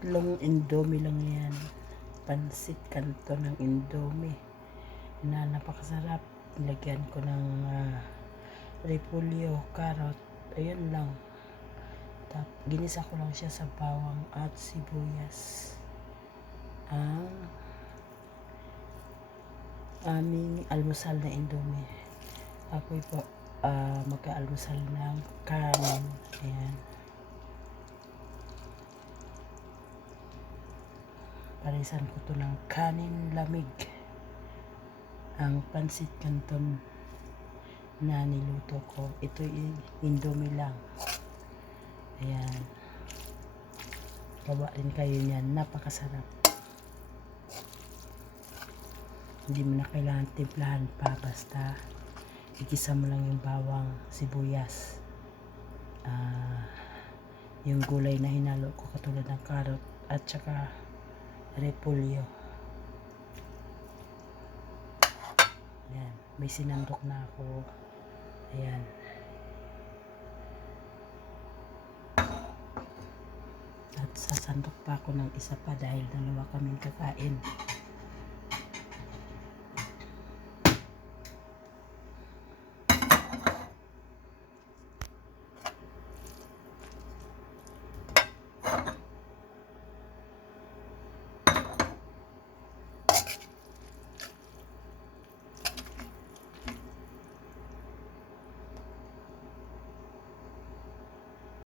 tatlong indomie lang yan. Pansit kanto ng indomie na napakasarap. Nilagyan ko ng repolyo, carrot, ayun lang. Ginisa ko lang siya sa bawang at sibuyas. Ang aming almusal na indomie. Ako'y po magka-almusal ng kanin. Ayan. Parisan ko to ng kanin lamig. Ang pansit canton na niluto ko. Ito yung indomie lang. Ayan. Gawa rin kayo niyan. Napakasarap. Hindi mo na kailangan timplahan pa. Basta igisa mo lang yung bawang, sibuyas. Yung gulay na hinalo ko katulad ng carrot at saka repolyo. Ayan. May sinandok na ako. Ayan. At sasandok pa ako ng isa pa dahil dalawa kaming kakain.